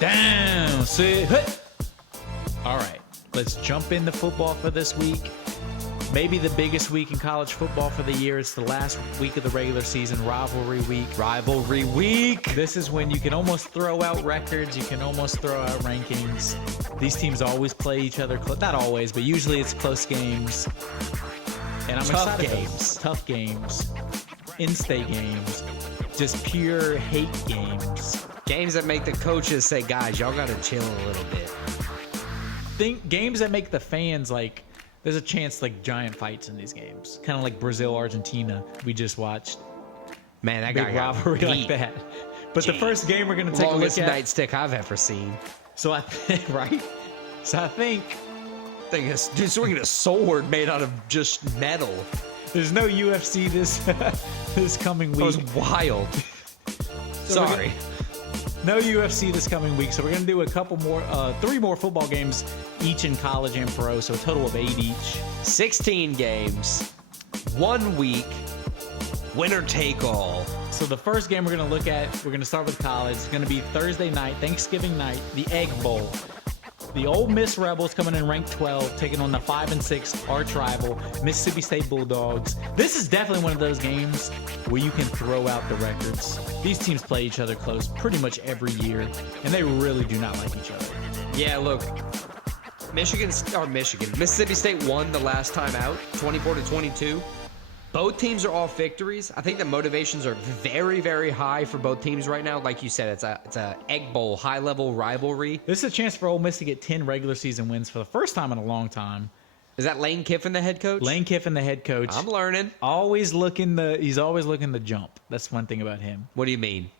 down, sit. All right, let's jump into football for this week. Maybe the biggest week in college football for the year. It's the last week of the regular season, rivalry week. Rivalry week. This is when you can almost throw out records. You can almost throw out rankings. These teams always play each other. Not always, but usually it's close games. And I'm Tough excited. games. Tough games. In-state games. Just pure hate games. Games that make the coaches say, guys, y'all got to chill a little bit. Games that make the fans like... There's a chance like giant fights in these games. Kind of like Brazil-Argentina we just watched. Man, that Big guy got rivalry beat. like that. But the first game we're going to take a look Longest at... nightstick I've ever seen. So I think... Right? So I think... Dude swinging a sword made out of just metal. There's no UFC this coming week. It was wild. Sorry. No UFC this coming week, so we're going to do a couple more, 3 more football games each in college and pro, so a total of 8 each. 16 games, 1 week, winner take all. So the first game we're going to look at, we're going to start with college. It's going to be Thursday night, Thanksgiving night, the Egg Bowl. The Ole Miss Rebels coming in ranked 12, taking on the 5 and 6 arch rival Mississippi State Bulldogs. This is definitely one of those games where you can throw out the records. These teams play each other close pretty much every year, and they really do not like each other. Yeah, look, Mississippi State won the last time out, 24-22. Both teams are off victories. I think the motivations are very, very high for both teams right now. Like you said, it's a Egg Bowl, high-level rivalry. This is a chance for Ole Miss to get 10 regular season wins for the first time in a long time. Is that Lane Kiffin, the head coach? Lane Kiffin, the head coach. I'm learning. He's always looking to jump. That's one thing about him. What do you mean?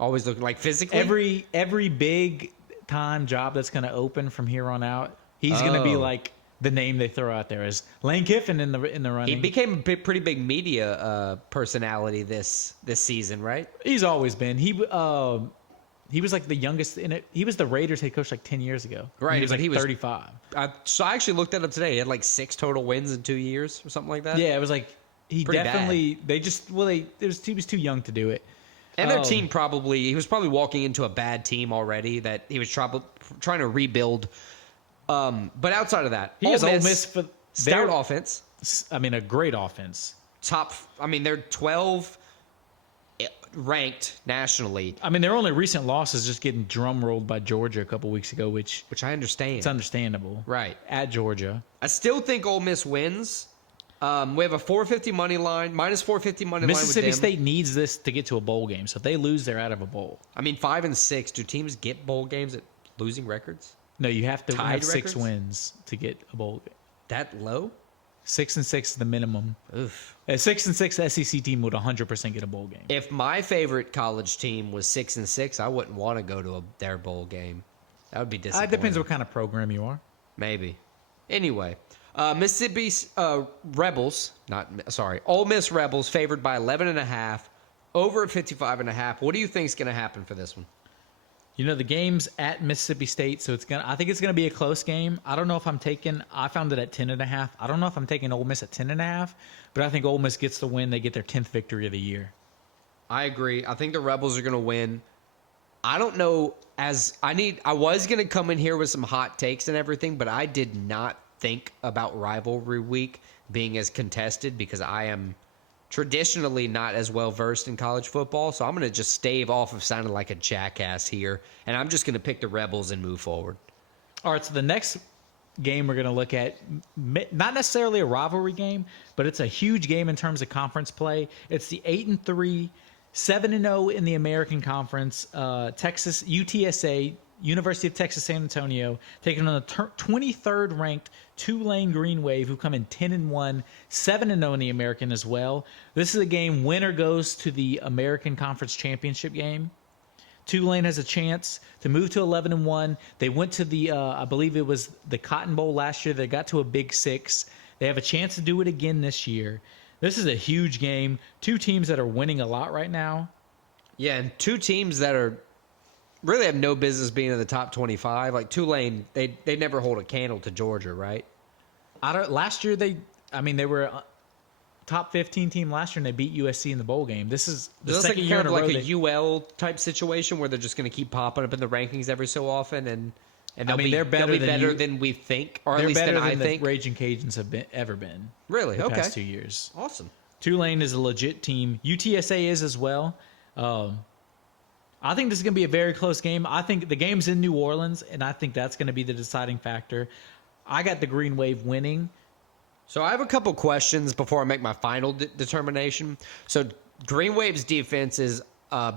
Always looking like physically? Every big time job that's going to open from here on out, he's going to be like the name they throw out there is Lane Kiffin in the running. He became a pretty big media personality this season, right? He's always been. He was like the youngest in it. He was the Raiders head coach like 10 years ago. Right, He was 35. So I actually looked that up today. He had like 6 total wins in 2 years or something like that. Yeah, it was like he Pretty definitely. Bad. They just he was too young to do it. And their team he was probably walking into a bad team already that he was trying to rebuild. But outside of that, he has Ole Miss for stout offense. I mean, a great offense. They're 12 ranked nationally. I mean, their only recent loss is just getting drum rolled by Georgia a couple weeks ago, which I understand. It's understandable, right? At Georgia, I still think Ole Miss wins. We have a 450 money line, minus 450 money line. Mississippi State needs this to get to a bowl game, so if they lose, they're out of a bowl. I mean, 5 and 6. Do teams get bowl games at losing records? No, you have to have 6 records? wins to get a bowl game. That low? 6 and 6 is the minimum. Oof. A 6 and 6 SEC team would 100% get a bowl game. If my favorite college team was 6 and 6, I wouldn't want to go to their bowl game. That would be disappointing. It depends what kind of program you are. Maybe. Anyway, Mississippi Ole Miss Rebels favored by 11.5, over at 55.5. What do you think is going to happen for this one? You know, the game's at Mississippi State, so I think it's gonna be a close game. I don't know if I found it at 10.5. I don't know if I'm taking Ole Miss at 10.5, but I think Ole Miss gets the win. They get their 10th victory of the year. I agree. I think the Rebels are gonna win. I don't know I was gonna come in here with some hot takes and everything, but I did not think about rivalry week being as contested because I am traditionally not as well versed in college football, so I'm going to just stave off of sounding like a jackass here, and I'm just going to pick the Rebels and move forward. All right, so the next game we're going to look at, not necessarily a rivalry game, but it's a huge game in terms of conference play. It's the 8-3, 7-0 in the American Conference, Texas, UTSA, University of Texas San Antonio, taking on the 23rd ranked Tulane Green Wave, who come in 10-1, 7-0 in the American as well. This is a game winner goes to the American Conference Championship game. Tulane has a chance to move to 11-1. They went to the, I believe it was the Cotton Bowl last year. They got to a Big Six. They have a chance to do it again this year. This is a huge game. 2 teams that are winning a lot right now. Yeah, and 2 teams that are really have no business being in the top 25. Like Tulane, they never hold a candle to Georgia, right? Last year they were top 15 team last year, and they beat USC in the bowl game. This is the Is this second like year kind in of a row. like a UL type situation where they're just going to keep popping up in the rankings every so often, and they're better than we think, or at They're least better than I than the think. Raging Cajuns have ever been. Really? The Okay. past 2 years. Awesome. Tulane is a legit team. UTSA is as well. I think this is going to be a very close game. I think the game's in New Orleans, and I think that's going to be the deciding factor. I got the Green Wave winning. So I have a couple questions before I make my final determination. So Green Wave's defense is,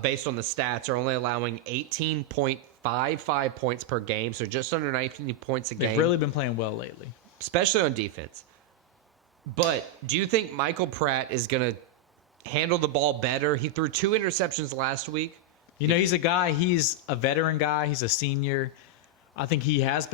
based on the stats, are only allowing 18.55 points per game, so just under 19 points a game. They've really been playing well lately. Especially on defense. But do you think Michael Pratt is going to handle the ball better? He threw 2 interceptions last week. He's a veteran guy. He's a senior. I think he hasn't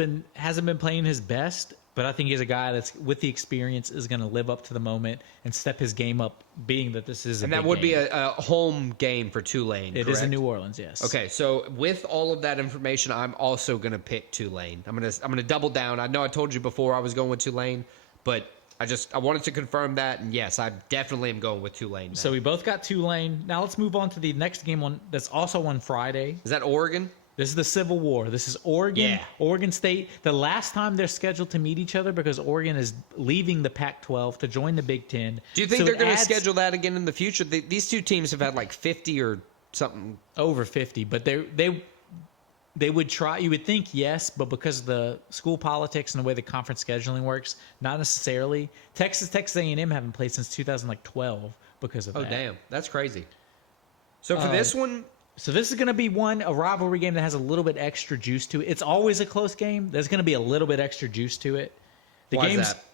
been playing his best, but I think he's a guy that's with the experience is going to live up to the moment and step his game up, being that this is a And big that would game. be a home game for Tulane, It correct? is in New Orleans, yes. Okay, so with all of that information, I'm also going to pick Tulane. I'm going to double down. I know I told you before I was going with Tulane, but I wanted to confirm that, and yes, I definitely am going with Tulane now. So we both got Tulane. Now let's move on to the next game that's also on Friday. Is that Oregon? This is the Civil War. This is Oregon, Yeah. Oregon State. The last time they're scheduled to meet each other because Oregon is leaving the Pac-12 to join the Big Ten. Do you think So they're it going to adds schedule that again in the future? These two teams have had like 50 or something. over 50? But they would try. You would think yes, but because of the school politics and the way the conference scheduling works, not necessarily. Texas A&M haven't played since 2012 because of Oh, that. damn. That's crazy. So for this one, So this is going to be a rivalry game that has a little bit extra juice to it. It's always a close game. There's going to be a little bit extra juice to it. The why is game's that?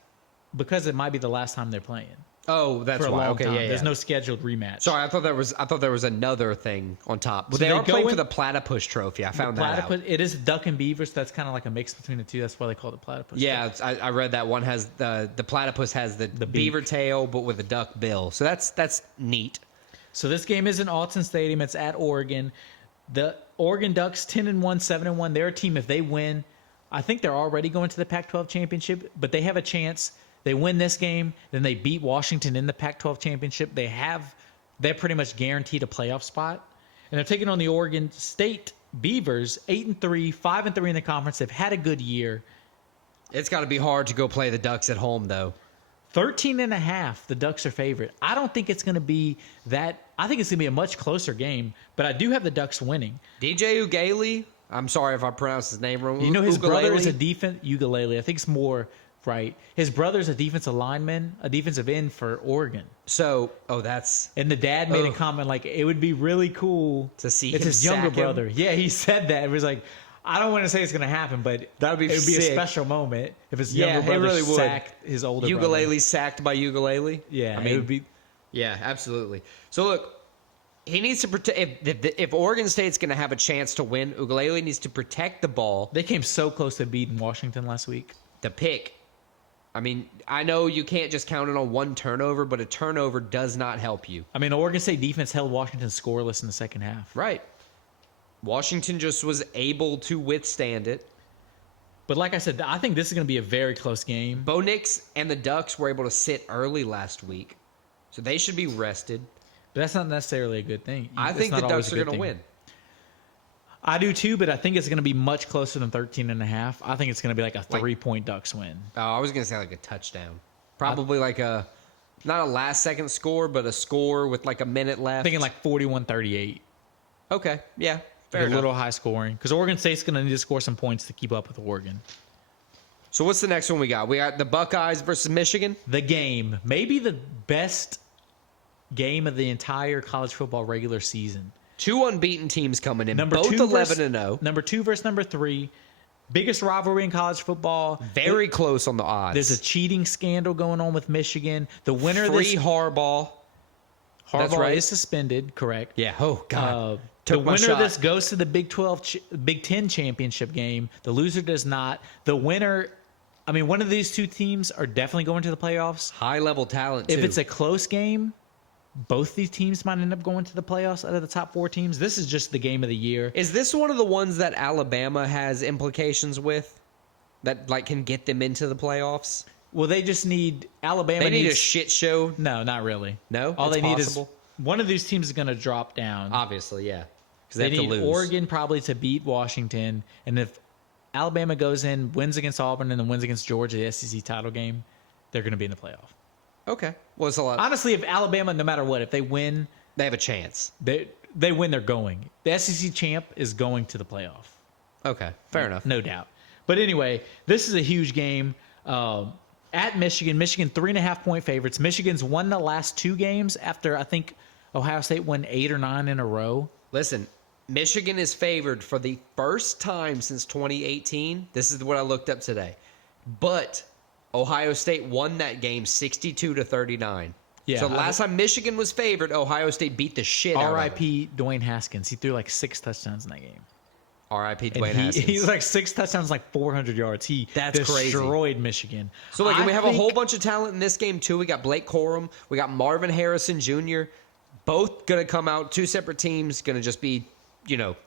because it might be the last time they're playing Oh, that's for a why. long Okay, time. yeah, yeah. There's no scheduled rematch. Sorry, I thought there was another thing on top. But So they they are go playing in- for the Platypus Trophy. I found that out. Platypus, it is Duck and Beavers. That's kind of like a mix between the two. That's why they call it Platypus. Yeah, I read that one has the platypus has the beak. beaver tail, but with a duck bill. So that's neat. So this game is in Autzen Stadium. It's at Oregon. The Oregon Ducks 10-1, 7-1. They're a team. If they win, I think they're already going to the Pac-12 championship. But they have a chance. They win this game, then they beat Washington in the Pac-12 championship. They're pretty much guaranteed a playoff spot. And they're taking on the Oregon State Beavers, 8-3, 5-3 in the conference. They've had a good year. It's got to be hard to go play the Ducks at home, though. 13.5, the Ducks are favorite. I don't think it's going to be that. I think it's going to be a much closer game, but I do have the Ducks winning. DJ Ugalele, I'm sorry if I pronounced his name wrong. His brother is a Ukulele? ukulele. I think it's more right. His brother's a defensive lineman, a defensive end for Oregon. So, that's And the dad made a Ugh. comment like, it would be really cool To see It's him his younger sack him? brother. Yeah, he said that. It was like, I don't want to say it's going to happen, but That'd be it would be a sick. special moment if his Yeah, younger it brother really would. sacked his older brother. Ukulele sacked by Ukulele. Yeah, I it mean, would be. yeah, absolutely. So look, he needs to protect. If Oregon State's going to have a chance to win, Ukulele needs to protect the ball. They came so close to beating Washington last week. The pick. I mean, I know you can't just count it on one turnover, but a turnover does not help you. I mean, Oregon State defense held Washington scoreless in the second half. Right. Washington just was able to withstand it. But like I said, I think this is going to be a very close game. Bo Nix and the Ducks were able to sit early last week, so they should be rested. But that's not necessarily a good thing. I It's think the not always Ducks a are good going to thing. win. I do too, but I think it's going to be much closer than 13.5. I think it's going to be like a Like- 3-point Ducks win. Oh, I was going to say like a touchdown. Probably like not a last second score, but a score with like a minute left. I'm thinking like 41-38. Okay, yeah, fair A enough. little high scoring. Because Oregon State's going to need to score some points to keep up with Oregon. So what's the next one we got? We got the Buckeyes versus Michigan. The game. Maybe the best game of the entire college football regular season. Two unbeaten teams coming in, Number both two 11-0. Number 2 versus number 3. Biggest rivalry in college football. Very close on the odds. There's a cheating scandal going on with Michigan. The winner of free this Harbaugh. That's Harbaugh right. is suspended, correct? Yeah. Oh God. The Took my winner of shot. this goes to the Big 10 championship game. The loser does not. The winner, I mean, one of these two teams are definitely going to the playoffs. High level talent too. If it's a close game, both these teams might end up going to the playoffs out of the top 4 teams. This is just the game of the year. Is this one of the ones that Alabama has implications with? That like can get them into the playoffs? Well, they just need Alabama. They need needs, a shit show. No, not really. No? all It's they need possible? is one of these teams is going to drop down. Obviously, yeah. Because They they have need to lose. Oregon probably to beat Washington, and if Alabama goes in, wins against Auburn, and then wins against Georgia, the SEC title game, they're going to be in the playoff. Okay. Well, it's a lot. Honestly, if Alabama, no matter what, if they win, They have a chance. they win, they're going. The SEC champ is going to the playoff. Okay. Fair enough. No doubt. But anyway, this is a huge game. At Michigan, 3.5-point favorites. Michigan's won the last 2 games after I think Ohio State won 8 or 9 in a row. Listen, Michigan is favored for the first time since 2018. This is what I looked up today. But Ohio State won that game 62-39. Yeah, So last time Michigan was favored, Ohio State beat the shit out of them. R.I.P. Dwayne Haskins. He threw like 6 touchdowns in that game. R.I.P. And Dwayne Haskins. He's like 6 touchdowns, like 400 yards. He That's crazy. destroyed Michigan. So, like, and we have a think- whole bunch of talent in this game, too. We got Blake Corum. We got Marvin Harrison Jr. Both going to come out. 2 separate teams. Going to just be,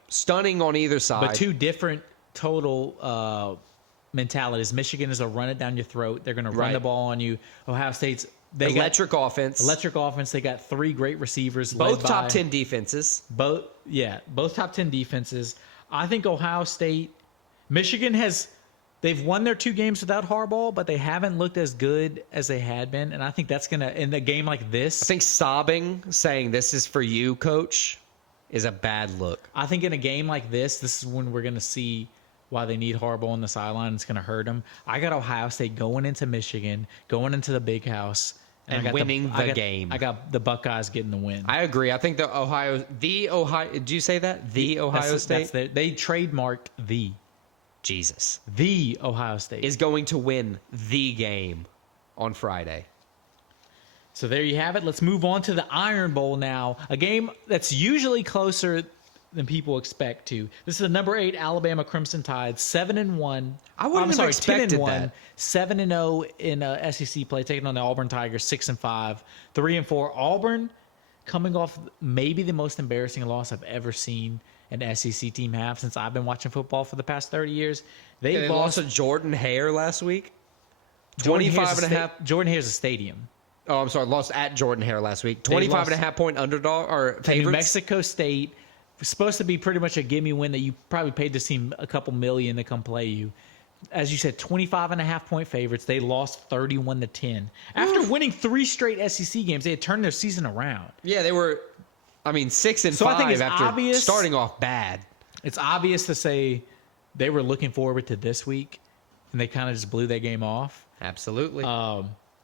stunning on either side. But 2 different total mentalities. Michigan is a run it down your throat. They're going to run Right. the ball on you. Ohio State's electric offense. Electric offense. They got 3 great receivers. Both led top by- 10 defenses. Both top 10 defenses. I think Ohio State, Michigan they've won their 2 games without Harbaugh, but they haven't looked as good as they had been. And I think that's in a game like this. I think saying this is for you, coach, is a bad look. I think in a game like this is when we're going to see why they need Harbaugh on the sideline. It's going to hurt them. I got Ohio State going into Michigan, going into the big house. And I got winning the game. I got the Buckeyes getting the win. I agree. I think the Ohio, did you say that? The Ohio State? They trademarked the Ohio State. Is going to win the game on Friday. So there you have it. Let's move on to the Iron Bowl now. A game that's usually closer than people expect to. This is the number 8 Alabama Crimson Tide, 7-1. I wouldn't have expected 10-1, that. 7-0 in SEC play, taking on the Auburn Tigers, 6-5, 3-4. Auburn coming off maybe the most embarrassing loss I've ever seen an SEC team have since I've been watching football for the past 30 years. They lost to Jordan Hare last week. Jordan 25.5. Jordan Hare's a stadium. Oh, I'm sorry. Lost at Jordan Hare last week. 25.5 point underdog or To favorites. New Mexico State. It's supposed to be pretty much a gimme win that you probably paid this team a couple million to come play you. As you said, 25.5-point favorites. They lost 31-10. After winning 3 straight SEC games, they had turned their season around. Yeah, they were, 6-5 So I think it's after obvious- starting off bad. It's obvious to say they were looking forward to this week, and they kind of just blew that game off. Absolutely.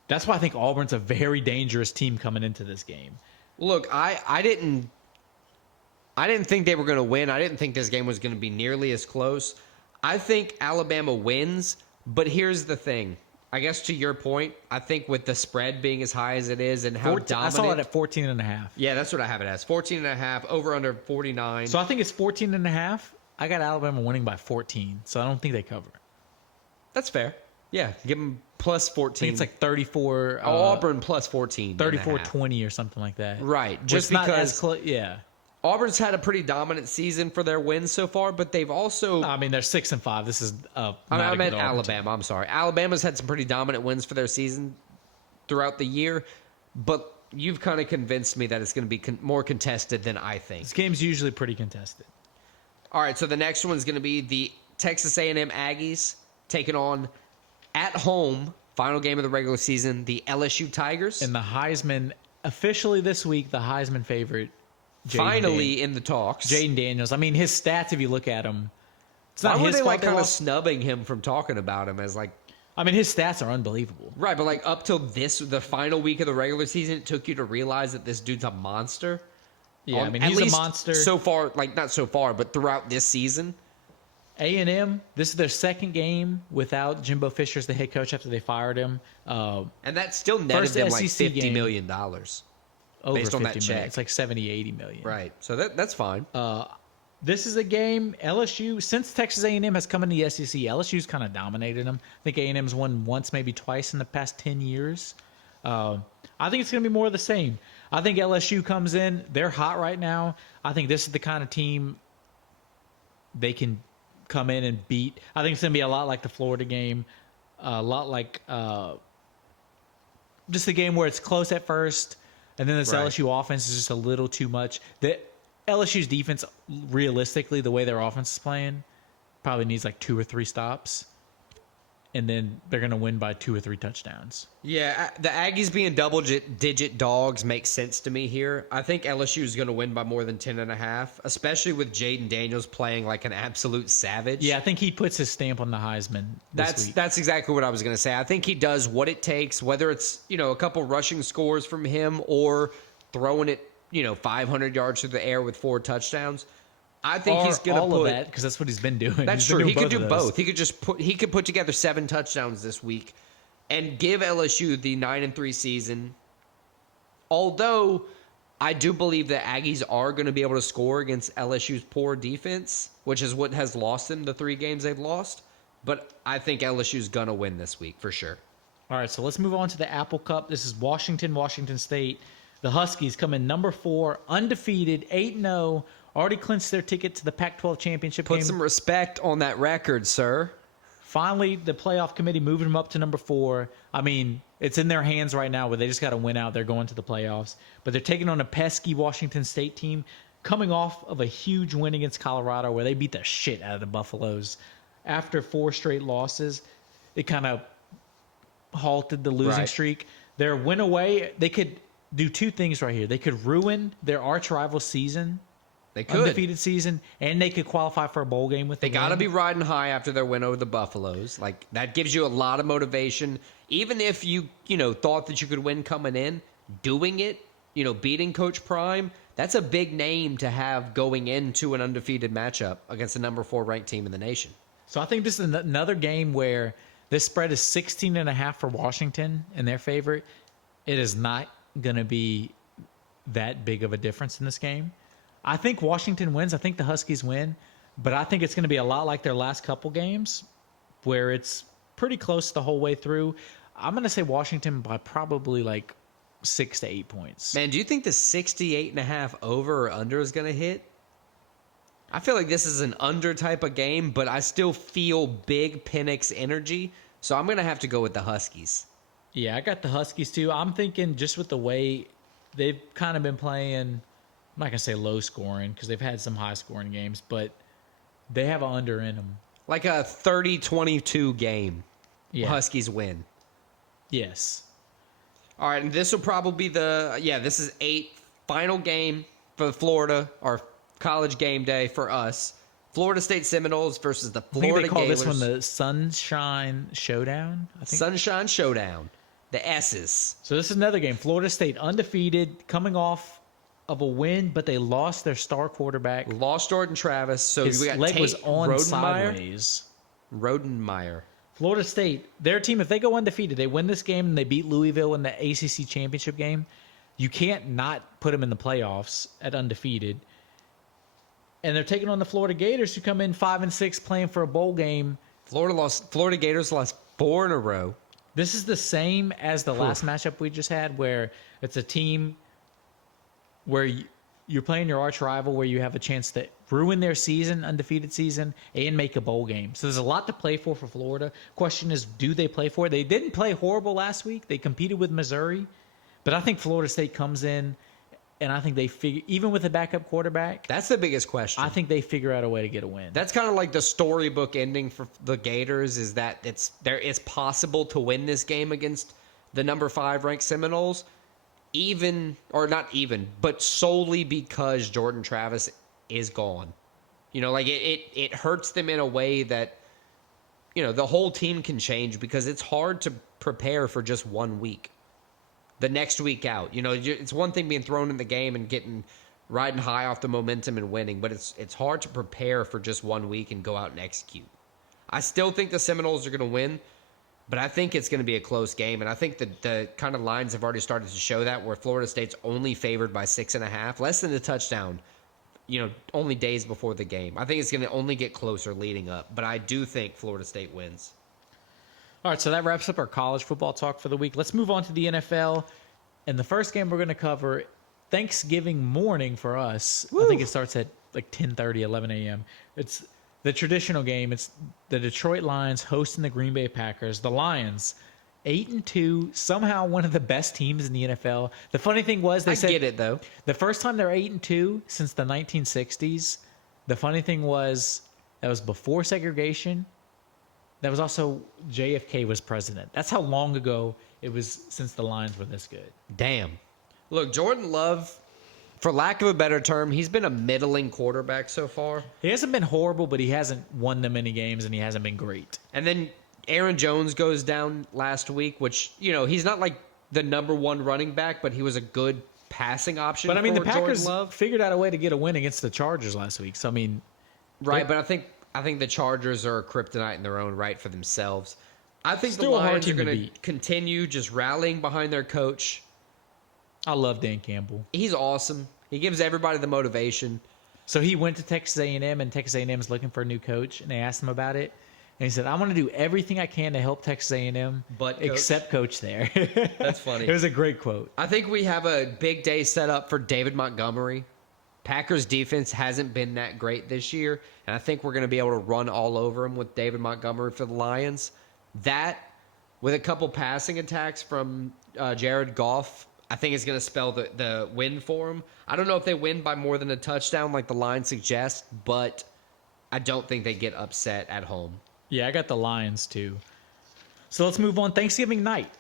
That's why I think Auburn's a very dangerous team coming into this game. Look, I didn't think they were going to win. I didn't think this game was going to be nearly as close. I think Alabama wins, but here's the thing. I guess to your point, I think with the spread being as high as it is and how 14 I dominant. saw it at 14.5. Yeah, that's what I have it as. 14.5, over under 49. So I think it's 14.5. I got Alabama winning by 14, so I don't think they cover. That's fair. Yeah, give them plus 14. I think it's like 34. Auburn plus 14. 34-20 or something like that. Right, Which just is not because as close. Yeah. Auburn's had a pretty dominant season for their wins so far, but they've also. I mean, they're 6-5. This is I meant Alabama. I'm sorry. Alabama's had some pretty dominant wins for their season throughout the year, but you've kind of convinced me that it's going to be more contested than I think. This game's usually pretty contested. All right, so the next one's going to be the Texas A&M Aggies taking on at home, final game of the regular season, the LSU Tigers. And the Heisman, officially this week, the Heisman favorite. Finally in the talks. Jaden Daniels. I mean, his stats, if you look at them, it's not Why were his they fault like they kind of lost. snubbing him from talking about him as like. I mean, his stats are unbelievable. Right, but like up till the final week of the regular season, it took you to realize that this dude's a monster. Yeah, I mean, At he's a least monster. so far, like not so far, but throughout this season. A&M, this is their second game without Jimbo Fisher as the head coach after they fired him. And that still netted First them like SEC $50 game. million. Over Based on that 50 check. million. It's like 70-80 million. Right, so that's fine. This is a game LSU, since Texas A&M has come into the SEC, LSU's kind of dominated them. I think A&M's won once, maybe twice in the past 10 years. I think it's going to be more of the same. I think LSU comes in. They're hot right now. I think this is the kind of team they can come in and beat. I think it's going to be a lot like the Florida game, a lot like just a game where it's close at first, and then this Right. LSU offense is just a little too much. The LSU's defense, realistically, the way their offense is playing, probably needs like 2 or 3 stops, and then they're going to win by 2 or 3 touchdowns. Yeah, the Aggies being double-digit dogs makes sense to me here. I think LSU is going to win by more than 10.5, especially with Jaden Daniels playing like an absolute savage. Yeah, I think he puts his stamp on the Heisman this week. That's exactly what I was going to say. I think he does what it takes, whether it's, a couple rushing scores from him or throwing it, 500 yards through the air with 4 touchdowns. I think he's going to all put of that because that's what he's been doing. That's He's been true. He doing could do of those. both. He could put together 7 touchdowns this week and give LSU the 9-3 season. Although I do believe that Aggies are going to be able to score against LSU's poor defense, which is what has lost them the 3 games they've lost. But I think LSU's going to win this week for sure. All right, so let's move on to the Apple Cup. This is Washington State. The Huskies come in number 4, undefeated, 8-0, already clinched their ticket to the Pac-12 championship game. Put some respect on that record, sir. Finally, the playoff committee moved them up to number 4. I mean, it's in their hands right now where they just got to win out. They're going to the playoffs. But they're taking on a pesky Washington State team coming off of a huge win against Colorado where they beat the shit out of the Buffaloes. After 4 straight losses, it kind of halted the losing streak. Their win away, they could do 2 things right here. They could ruin their arch rival season. They could. Undefeated season, and they could qualify for a bowl game with They the got to win. be riding high after their win over the Buffaloes. Like, that gives you a lot of motivation. Even if you thought that you could win coming in, doing it, beating Coach Prime, that's a big name to have going into an undefeated matchup against the number 4 ranked team in the nation. So I think this is another game where this spread is 16.5 for Washington in their favor. It is not going to be that big of a difference in this game. I think Washington wins. I think the Huskies win. But I think it's going to be a lot like their last couple games where it's pretty close the whole way through. I'm going to say Washington by probably like 6 to 8 points. Man, do you think the 68.5 over or under is going to hit? I feel like this is an under type of game, but I still feel big Penix energy. So I'm going to have to go with the Huskies. Yeah, I got the Huskies too. I'm thinking just with the way they've kind of been playing, I'm not going to say low scoring because they've had some high scoring games, but they have an under in them. Like a 30-22 game. Yeah. Huskies win. Yes. All right, and this will probably be this is 8 final game for Florida, or college game day for us. Florida State Seminoles versus the I think Florida they call Gators. this one the Sunshine Showdown. I think. Sunshine Showdown. The S's. So this is another game. Florida State undefeated, coming off of a win, but they lost their star quarterback. Lost Jordan Travis, so His we got leg was on Rodenmeyer. sideways. Rodenmeyer. Florida State, their team, if they go undefeated, they win this game and they beat Louisville in the ACC championship game, you can't not put them in the playoffs at undefeated. And they're taking on the Florida Gators, who come in 5-6 playing for a bowl game. Florida Gators lost 4 in a row. This is the same as the last matchup we just had, where it's a team where you're playing your arch rival, where you have a chance to ruin their season, undefeated season, and make a bowl game. So there's a lot to play for Florida. Question is, do they play for it? They didn't play horrible last week. They competed with Missouri. But I think Florida State comes in, and I think they figure, even with a backup quarterback, That's the biggest question. I think they figure out a way to get a win. That's kind of like the storybook ending for the Gators, is that it's possible to win this game against the number 5 ranked Seminoles, but solely because Jordan Travis is gone. It hurts them in a way that, the whole team can change, because it's hard to prepare for just 1 week. The next week out, it's one thing being thrown in the game and riding high off the momentum and winning, but it's hard to prepare for just 1 week and go out and execute. I still think the Seminoles are going to win, but I think it's going to be a close game, and I think that the kind of lines have already started to show that, where Florida State's only favored by 6.5, less than a touchdown, only days before the game. I think it's going to only get closer leading up, but I do think Florida State wins. All right, so that wraps up our college football talk for the week. Let's move on to the NFL. And the first game we're going to cover, Thanksgiving morning for us. Woo. I think it starts at like 10:30, 11 a.m. It's the traditional game. It's the Detroit Lions hosting the Green Bay Packers. The Lions 8-2, somehow one of the best teams in the NFL. The funny thing was they said get it though. the first time they're 8-2 since the 1960s. The funny thing was that was before segregation. That was also JFK was president. That's how long ago it was since the Lions were this good. Damn. Look, Jordan Love, for lack of a better term, he's been a middling quarterback so far. He hasn't been horrible, but he hasn't won them many games, and he hasn't been great. And then Aaron Jones goes down last week, which, he's not like the number one running back, but he was a good passing option. But I mean, for the Packers Jordan Love. figured out a way to get a win against the Chargers last week. So I mean, Right, but I think the Chargers are a kryptonite in their own right for themselves. I think the Still a hard Lions are team to going to beat. continue just rallying behind their coach. I love Dan Campbell. He's awesome. He gives everybody the motivation. So he went to Texas A&M, and Texas A&M is looking for a new coach, and they asked him about it, and he said, "I want to do everything I can to help Texas A&M, But coach? except coach there." That's funny. It was a great quote. I think we have a big day set up for David Montgomery. Packers defense hasn't been that great this year, and I think we're going to be able to run all over him with David Montgomery for the Lions. That, with a couple passing attacks from Jared Goff, I think is going to spell the win for him. I don't know if they win by more than a touchdown like the line suggests, but I don't think they get upset at home. Yeah, I got the Lions too. So let's move on. Thanksgiving night.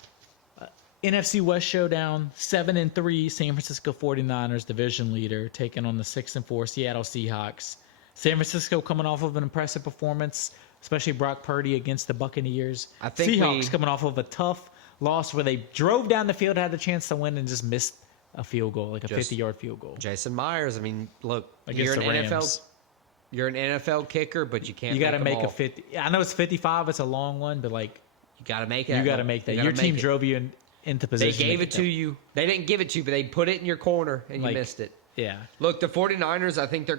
NFC West showdown, 7-3 San Francisco 49ers division leader taking on the 6-4 Seattle Seahawks. San Francisco coming off of an impressive performance, especially Brock Purdy against the Buccaneers. I think Seahawks coming off of a tough loss where they drove down the field, had the chance to win, and just missed a field goal, like a 50-yard field goal. Jason Myers, I mean, look, Against you're the an Rams. NFL kicker, but you can't. You got to make make a 50. I know it's 55. It's a long one, but like You got to make it. you got to make that. You Your gotta team make it. drove you into They position. gave it to you. They didn't give it to you, but they put it in your corner and Like, you missed it. Yeah. Look, the 49ers, I think they're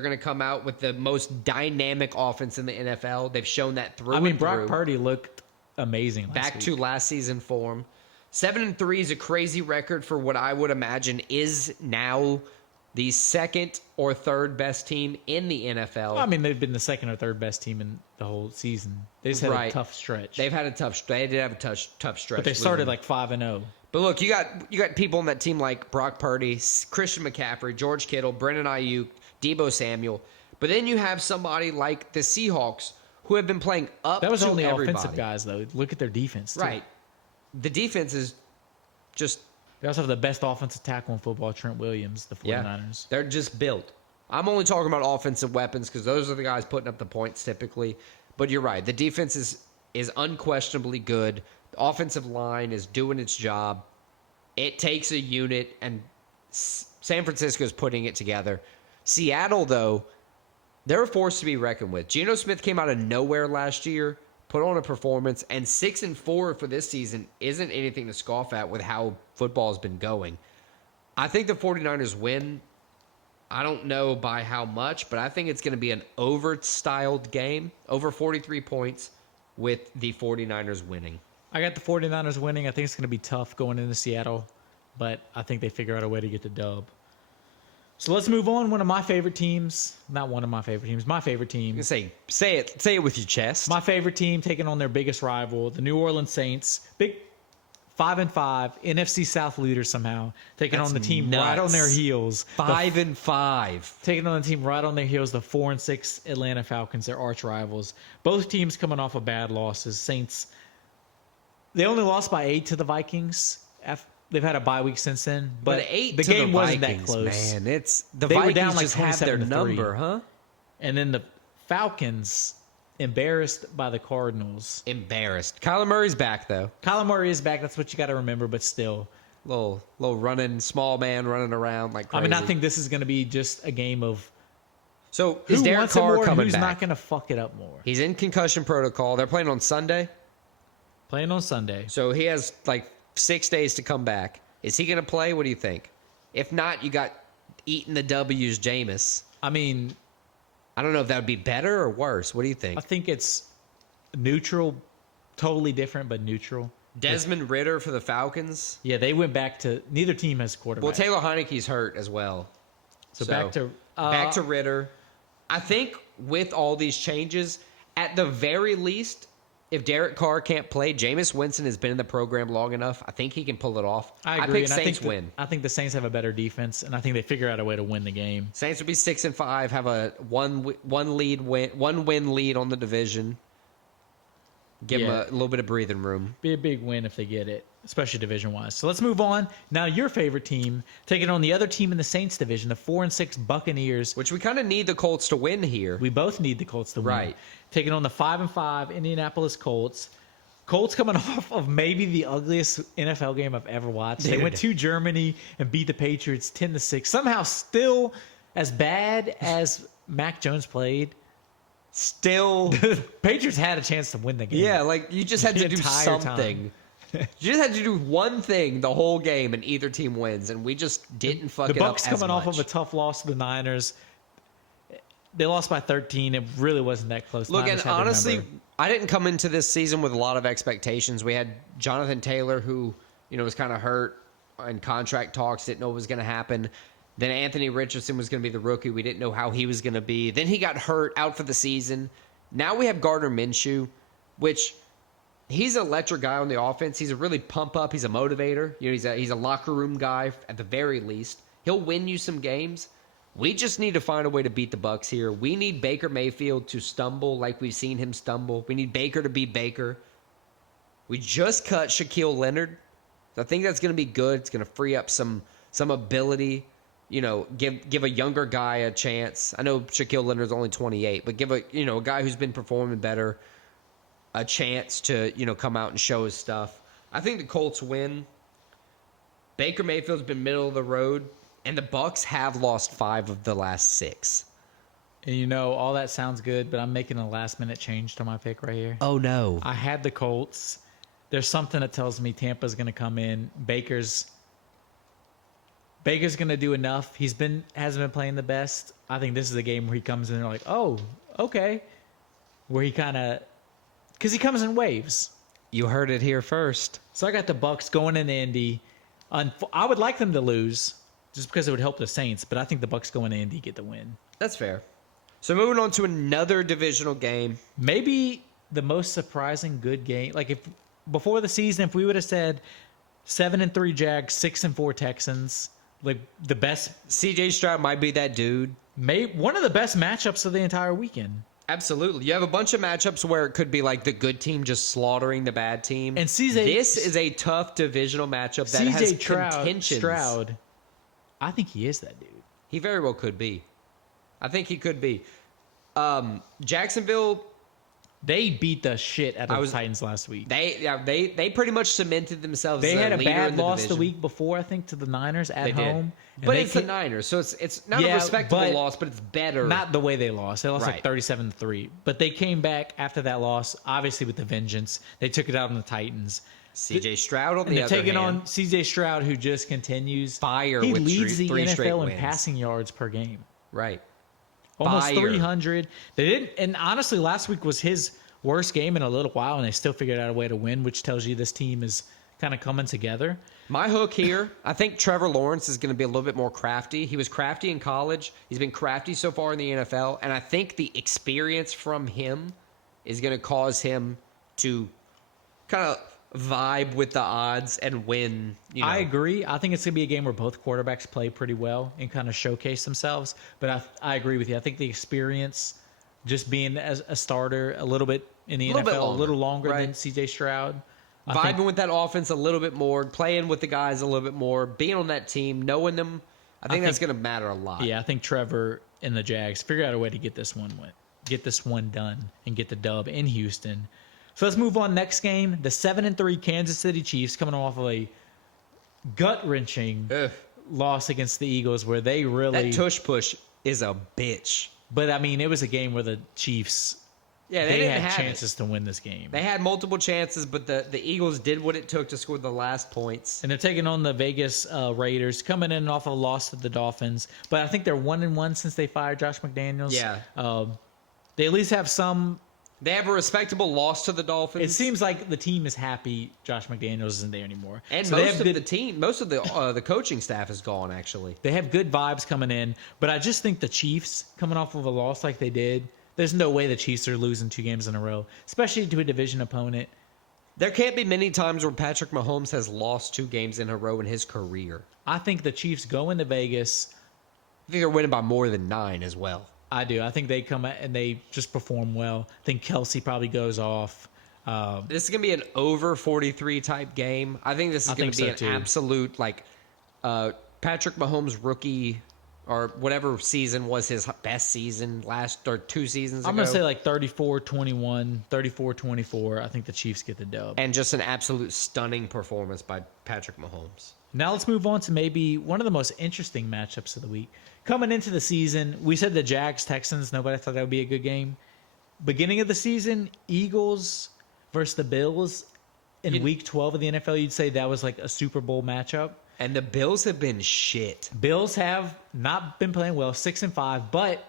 gonna come out with the most dynamic offense in the NFL. They've shown that through. I mean, and Brock through. Purdy looked amazing. Back to last season form. 7-3 is a crazy record for what I would imagine is now the second or third best team in the NFL. Well, I mean, they've been the second or third best team in the whole season. They just had a tough stretch. They did have a tough stretch. But they started losing. like 5-0. But look, you got people on that team like Brock Purdy, Christian McCaffrey, George Kittle, Brendan Ayuk, Deebo Samuel. But then you have somebody like the Seahawks who have been playing up That was to only everybody. offensive guys, though. Look at their defense. Too. Right. The defense is just They also have the best offensive tackle in football, Trent Williams, the 49ers. they're just built. I'm only talking about offensive weapons because those are the guys putting up the points typically. But you're right. The defense is unquestionably good. The offensive line is doing its job. It takes a unit, and San Francisco is putting it together. Seattle, though, they're a force to be reckoned with. Geno Smith came out of nowhere last year, put on a performance, and 6-4 for this season isn't anything to scoff at with how football has been going. I think the 49ers win. I don't know by how much, but I think it's going to be an over-styled game, over 43 points, with the 49ers winning. I got the 49ers winning. I think it's going to be tough going into Seattle, but I think they figure out a way to get the dub. So let's move on. One of my favorite teams, not one of my favorite teams, my favorite team. You can say it with your chest. My favorite team taking on their biggest rival, the New Orleans Saints. Big 5-5 NFC South leader somehow taking That's on the team nuts. right on their heels. 5-5. Taking on the team right on their heels, the 4-6 Atlanta Falcons, their arch rivals. Both teams coming off of bad losses. Saints, they only lost by 8 to the Vikings. They've had a bye week since then, but 8 the to game the wasn't Vikings, that close. Man, it's the They were Vikings down like just have their 27-3. number, huh? And then the Falcons, embarrassed by the Cardinals. Embarrassed. Kyler Murray's back though. Kyler Murray is back. That's what you got to remember, but still. Little running small man running around like crazy. I mean, I think this is going to be just a game of so. who Is Derek wants it Carr more and coming who's back? not going to fuck it up more. He's in concussion protocol. They're playing on Sunday, Playing on Sunday. so he has like 6 days to come back. Is he going to play? What do you think? If not, you got eating the W's, Jameis. I mean, I don't know if that would be better or worse. What do you think? I think it's neutral, totally different, but neutral. Desmond Ridder for the Falcons. Yeah, they went back to neither team has quarterback. Well, Taylor Heineke's hurt as well. So back to Ridder. I think with all these changes, at the very least, if Derek Carr can't play, Jameis Winston has been in the program long enough. I think he can pull it off. I agree. pick Saints win. I think the Saints have a better defense, and I think they figure out a way to win the game. Saints would be 6-5, have a one win lead on the division. Give them a little bit of breathing room. Be a big win if they get it, especially division-wise. So let's move on. Now your favorite team, taking on the other team in the Saints division, the 4-6 Buccaneers. Which we kind of need the Colts to win here. We both need the Colts to win. Right. Taking on the 5-5 Indianapolis Colts. Colts coming off of maybe the ugliest NFL game I've ever watched. They went to Germany and beat the Patriots 10-6. Somehow still as bad as Mac Jones played. Still, the Patriots had a chance to win the game. Yeah, like you just had to do entire something. You just had to do one thing the whole game, and either team wins. And we just didn't fuck it up. The Bucs as coming off much. of a tough loss to the Niners. They lost by 13. It really wasn't that close. Look, Niners and had their honestly, number. I didn't come into this season with a lot of expectations. We had Jonathan Taylor, who was kind of hurt in contract talks, didn't know what was going to happen. Then Anthony Richardson was going to be the rookie. We didn't know how he was going to be. Then he got hurt, out for the season. Now we have Gardner Minshew, which he's an electric guy on the offense. He's a really pump up. He's a motivator. He's a locker room guy at the very least. He'll win you some games. We just need to find a way to beat the Bucs here. We need Baker Mayfield to stumble like we've seen him stumble. We need Baker to be Baker. We just cut Shaquille Leonard. I think that's going to be good. It's going to free up some ability. Give a younger guy a chance. I know Shaquille Leonard's only 28, but give a guy who's been performing better a chance to come out and show his stuff. I think the Colts win. Baker Mayfield's been middle of the road, and the Bucs have lost 5 of the last 6. And all that sounds good, but I'm making a last-minute change to my pick right here. Oh no! I had the Colts. There's something that tells me Tampa's going to come in. Baker's going to do enough. Hasn't been playing the best. I think this is a game where he comes in and they're like, oh, okay. Where he because he comes in waves. You heard it here first. So I got the Bucs going in Indy. I would like them to lose just because it would help the Saints, but I think the Bucs going in Indy get the win. That's fair. So moving on to another divisional game. Maybe The most surprising good game. Like if before the season, if we would have said 7-3 Jags, 6-4 Texans, like the best. CJ Stroud might be that dude. One of the best matchups of the entire weekend. Absolutely. You have a bunch of matchups where it could be like the good team just slaughtering the bad team. And this is a tough divisional matchup that has contentions. Stroud, I think he is that dude. He very well could be. I think he could be. Jacksonville, they beat the shit out of the Titans last week. They pretty much cemented themselves. They as had a leader bad in the loss division. the week before, I think, to the Niners at home. But it's the Niners, so it's not a respectable loss, but it's better. Not the way they lost. They lost like 37-3. But they came back after that loss, obviously with the vengeance. They took it out on the Titans. CJ Stroud on and the other hand. They're taking on CJ Stroud, who just continues. Fire he with leads the three straight NFL in wins. passing yards per game. Right. Almost Fire. 300. They didn't, and honestly, last week was his worst game in a little while, and they still figured out a way to win, which tells you this team is kind of coming together. My hook here, I think Trevor Lawrence is going to be a little bit more crafty. He was crafty in college. He's been crafty so far in the NFL, and I think the experience from him is going to cause him to kind of vibe with the odds and win. I agree. I think it's going to be a game where both quarterbacks play pretty well and kind of showcase themselves. But I agree with you. I think the experience, just being as a starter a little bit in the NFL, a little longer than CJ Stroud. Vibing with that offense a little bit more, playing with the guys a little bit more, being on that team, knowing them. I think that's going to matter a lot. Yeah, I think Trevor and the Jags figure out a way to get this one done, and get the dub in Houston. So let's move on. Next game, the 7-3 Kansas City Chiefs coming off of a gut-wrenching loss against the Eagles, where they really that tush push is a bitch. But I mean, it was a game where the Chiefs. Yeah, they didn't had have chances to win this game. They had multiple chances, but the Eagles did what it took to score the last points. And they're taking on the Vegas Raiders, coming in off a loss to the Dolphins. But I think they're 1-1 since they fired Josh McDaniels. Yeah. They at least have some. They have a respectable loss to the Dolphins. It seems like the team is happy Josh McDaniels isn't there anymore. And so most of the team, most of the coaching staff is gone, actually. They have good vibes coming in. But I just think the Chiefs, coming off of a loss like they did, There's no way the Chiefs are losing 2 games in a row, especially to a division opponent. There can't be many times where Patrick Mahomes has lost 2 games in a row in his career. I think the Chiefs go into Vegas. I think they're winning by more than 9 as well. I do. I think they come out and they just perform well. I think Kelsey probably goes off. This is going to be an over 43 type game. I think this is going to be an absolute, Patrick Mahomes rookie or whatever season was his best season last or 2 seasons ago. I'm going to say 34-21, 34-24. I think the Chiefs get the dub. And just an absolute stunning performance by Patrick Mahomes. Now let's move on to maybe one of the most interesting matchups of the week. Coming into the season, we said the Jags-Texans. Nobody thought that would be a good game. Beginning of the season, Eagles versus the Bills in Week 12 of the NFL. You'd say that was like a Super Bowl matchup. And the Bills have been shit. Bills have not been playing well, 6-5, but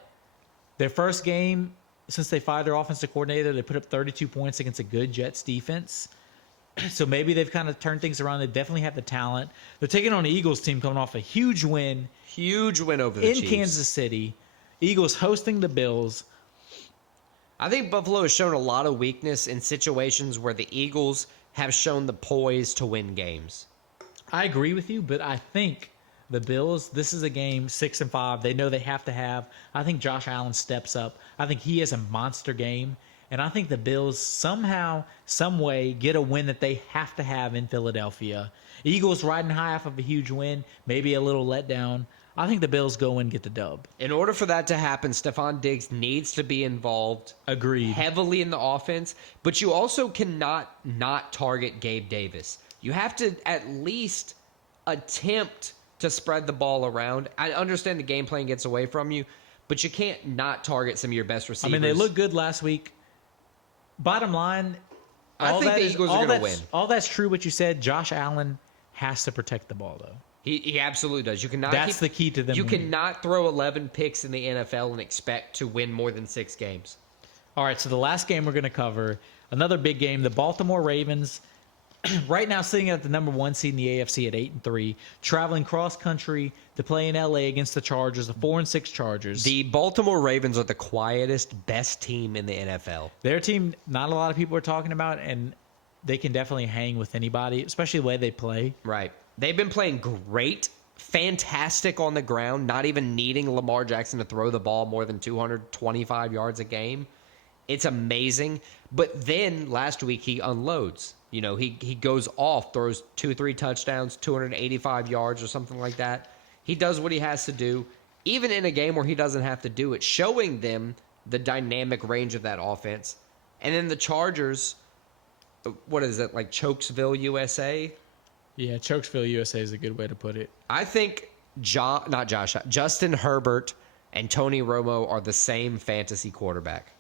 their first game since they fired their offensive coordinator, they put up 32 points against a good Jets defense. So maybe they've kind of turned things around. They definitely have the talent. They're taking on the Eagles team coming off a huge win. Huge win over the Chiefs. In Kansas City. Eagles hosting the Bills. I think Buffalo has shown a lot of weakness in situations where the Eagles have shown the poise to win games. I agree with you, but I think the Bills, this is a game 6-5. They know they have to have. I think Josh Allen steps up. I think he has a monster game. And I think the Bills somehow, some way, get a win that they have to have in Philadelphia. Eagles riding high off of a huge win, maybe a little letdown. I think the Bills go and get the dub. In order for that to happen, Stephon Diggs needs to be involved. Agreed. Heavily in the offense. But you also cannot not target Gabe Davis. You have to at least attempt to spread the ball around. I understand the game plan gets away from you, but you can't not target some of your best receivers. I mean, they looked good last week. Bottom line, I think the Eagles are going to win. All that's true what you said. Josh Allen has to protect the ball, though. He absolutely does. You cannot. That's the key to them. You winning. cannot throw 11 picks in the NFL and expect to win more than 6 games. All right, so the last game we're going to cover, another big game, the Baltimore Ravens, right now sitting at the number 1 seed in the AFC at 8-3, traveling cross country to play in LA against the Chargers, the 4-6 Chargers. The Baltimore Ravens are the quietest, best team in the NFL. Their team, not a lot of people are talking about, and they can definitely hang with anybody, especially the way they play. Right. They've been playing great, fantastic on the ground, not even needing Lamar Jackson to throw the ball more than 225 yards a game. It's amazing. But then last week he unloads. You know, he goes off, throws 2-3 touchdowns, 285 yards or something like that. He does what he has to do, even in a game where he doesn't have to do it, showing them the dynamic range of that offense. And then the Chargers, what is it, like Chokesville, USA? Yeah, Chokesville, USA is a good way to put it. I think Justin Herbert and Tony Romo are the same fantasy quarterback.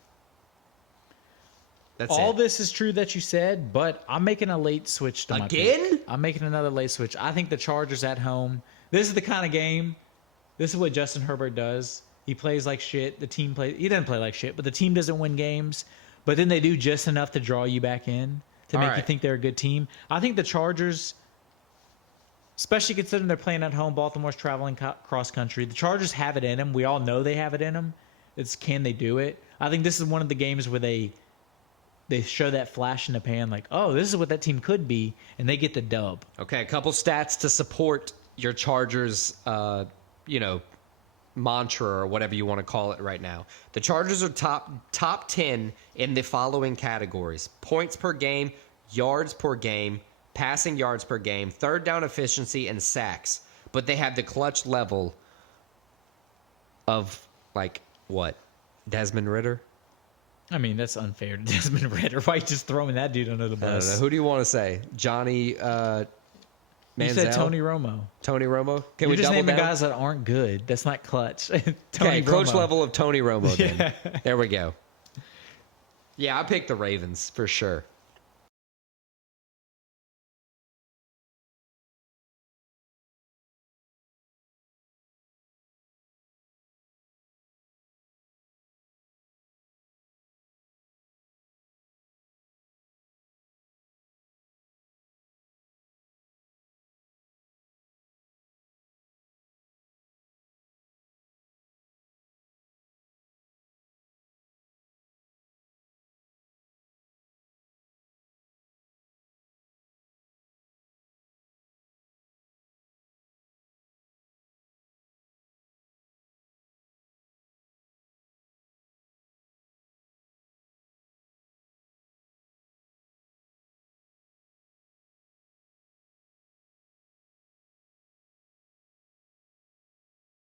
That's All it. this is true that you said, but I'm making a late switch to my pick. Again? I'm making another late switch. I think the Chargers at home. This is the kind of game. This is what Justin Herbert does. He plays like shit. The team plays. He doesn't play like shit, but the team doesn't win games. But then they do just enough to draw you back in to make you think they're a good team. I think the Chargers, especially considering they're playing at home, Baltimore's traveling cross country. The Chargers have it in them. We all know they have it in them. It's can they do it? I think this is one of the games where they show that flash in the pan, like, oh, this is what that team could be, and they get the dub. Okay, a couple stats to support your Chargers, mantra or whatever you want to call it right now. The Chargers are top 10 in the following categories: points per game, yards per game, passing yards per game, third down efficiency, and sacks. But they have the clutch level of, like, what? Desmond Ridder? I mean, that's unfair to Desmond Ridder. Why are you just throwing that dude under the bus? I don't know. Who do you want to say? Johnny Manziel? You said Tony Romo. Tony Romo? Can You're we just double naming down? guys that aren't good. That's not clutch. Okay, coach level of Tony Romo then. Yeah. There we go. Yeah, I picked the Ravens for sure.